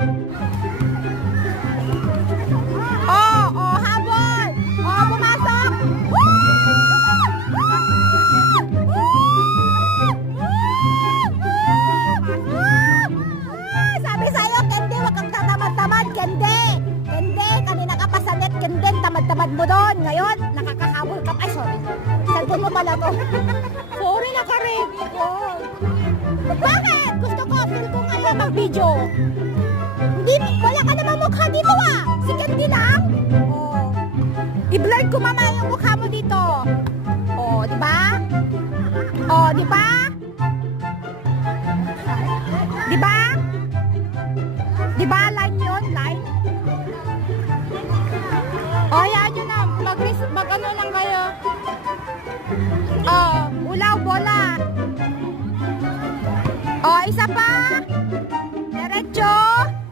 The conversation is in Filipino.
Oh, oh, habol. Oh, pumasok. Sabi sa'yo, Kendi, wag kang tatamad-tamad, Kendi. Kendi, kanina ka pa sa net, Kendi, tamad-tamad mo doon. Ngayon, nakakahabol ka. Ay, sorry. Cellphone mo pala to. Sorry, naka-ready ko. Bakit? Gusto ko, feel ko ngayon mag-video. Hindi, wala ka namang mukha dito Si Kendi lang. Oh. I-blur ko mamaya yung mukha mo dito. Oh, di ba? Oh, di ba? Di ba? Di ba line yun? Line? Oh, yan yun na. Mag-ano lang kayo. Oh, ulaw, bola. Oh, isa pa. Diretso.